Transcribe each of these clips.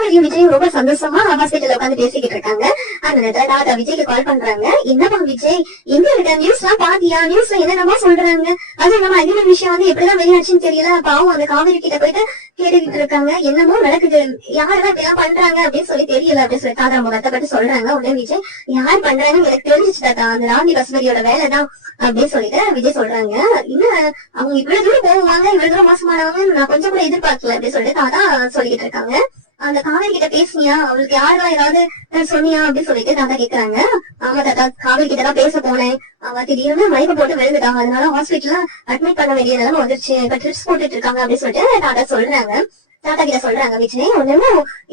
காவேரியும் விஜயும் ரொம்ப சந்தோஷமா ஹாஸ்பிட்டல்ல உட்காந்து பேசிக்கிட்டு இருக்காங்க. அந்த நேரத்துல தாத்தா விஜய்க்கு கால் பண்றாங்க. என்னப்பா விஜய் எங்க இருக்க? நியூஸ் எல்லாம் பாத்தியா? நியூஸ்ல என்னென்னமா சொல்றாங்க? அது நம்ம அக்ரிமெண்ட் விஷயம் வந்து எப்படிதான் வெளியாச்சுன்னு தெரியல. பாவம் அந்த காவிரி கிட்ட போயிட்டு கேட்டுக்கிட்டு இருக்காங்க. என்னமோ நடக்குது. யாரெல்லாம் இப்படிலாம் பண்றாங்க அப்படின்னு சொல்லி தெரியல அப்படின்னு சொல்லி தாத்தா ரொம்ப கத்தப்பட்டு சொல்றாங்க. உடனே விஜய் யார் பண்றாங்கன்னு எனக்கு தெரிஞ்சிச்சு தாத்தா. அந்த ராணி பசுமதியோட வேலைதான். அப்படின்னு சொல்லிட்டு விஜய் சொல்றாங்க. இன்னும் அவங்க இவ்வளவு தூரம் போவாங்க இவ்வளவு தூரம் மோசமானவங்க நான் கொஞ்சம் கூட எதிர்பார்க்கல. அப்படின்னு சொல்லிட்டு தாத்தா சொல்லிட்டு இருக்காங்க. அந்த காவேரி கிட்ட பேசுனியா? அவளுக்கு யாரெல்லாம் ஏதாவது சொன்னியா அப்படின்னு சொல்லிட்டு தாத்தா கேக்குறாங்க. ஆமா தாத்தா காவேரி கிட்ட தான் பேச போனேன். அவ திடீர்னு மயக்க போட்டு விழுந்துட்டாங்க அதனால ஹாஸ்பிட்டல்ல அட்மிட் பண்ண வேண்டிய நிலைமை வந்துருச்சு. இப்ப ட்ரிப்ஸ் போட்டுட்டு இருக்காங்க அப்படின்னு சொல்லிட்டு தாத்தா சொல்றாங்க. தாத்தா கிட்ட சொல்றாங்க விஜய் ஒண்ணுமே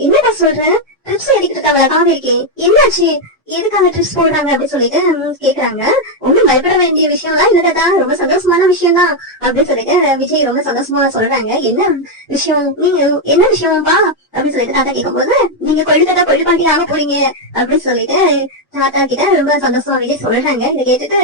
என்னடா சொல்ற? ட்ரிப்ஸ் எடுத்துட்டு இருக்காங்களா காவேரிக்கு? என்னாச்சு? எதுக்காக ட்ரிப்ஸ் போடுறாங்க அப்படின்னு சொல்லிட்டு கேக்குறாங்க. ஒண்ணும் பயப்பட வேண்டிய விஷயம் எல்லாம் இல்ல ரொம்ப சந்தோஷமான விஷயம் தான் அப்படின்னு சொல்லிட்டு விஜய் ரொம்ப சந்தோஷமா சொல்றாங்க. என்ன விஷயம்? நீங்க என்ன விஷயம்ப்பா? அப்படின்னு சொல்லிட்டு தாத்தா கேட்கும்போது நீங்க கொள்ளுக்கதா கொள்ளுப்பாண்டி ஆக போறீங்க அப்படின்னு சொல்லிட்டு தாத்தா கிட்ட ரொம்ப சந்தோஷமா விஜய் சொல்றாங்க. இதை கேட்டுட்டு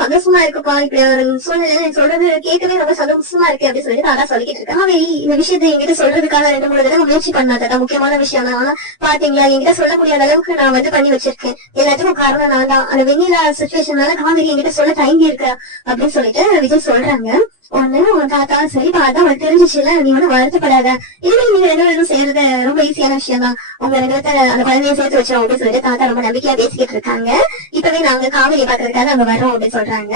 சந்தோஷமா இருக்குப்பா இப்படி ஒரு சூழ்நிலை சொல்றது கேட்கவே ரொம்ப சந்தோஷமா இருக்கு அப்படின்னு சொல்லிட்டு தாத்தா சொல்லிக்கிட்டு இருக்காங்க. அவன் இந்த விஷயத்தை என்கிட்ட சொல்றதுக்காக ரெண்டு மூணு தடவை முயற்சி பண்ணா தாத்தா. முக்கியமான விஷயம் தான் ஆனா பாத்தீங்களா என்கிட்ட சொல்ல முடியாத அளவுக்கு நான் வந்து பண்ணி வச்சிருக்கேன். எல்லாத்துக்கும் காரணம் நான் தான் அந்த வெண்ணிலா சுச்சுவேஷனால காவேரி என்கிட்ட சொல்ல தயங்கி இருக்கா அப்படின்னு சொல்லிட்டு விஜய் சொல்றாங்க. ஒண்ணு உங்க தாத்தா சரி அதான் உனக்கு தெரிஞ்சிச்சுல நீ ஒன்னும் வருத்தப்படாத. இனிமேல் நீங்க ரெண்டு பேரும் செய்யறது ரொம்ப ஈஸியான விஷயம் தான் உங்க ரெண்டு பேர்த்த அந்த குழந்தைய சேர்த்து வச்சோம் அப்படின்னு சொல்லிட்டு தாத்தா ரொம்ப நம்பிக்கையா பேசிக்கிட்டு இருக்காங்க. இப்பவே நாங்க காவிரி பாக்குறதுக்காக அங்க வர்றோம் அப்படின்னு சொல்றாங்க.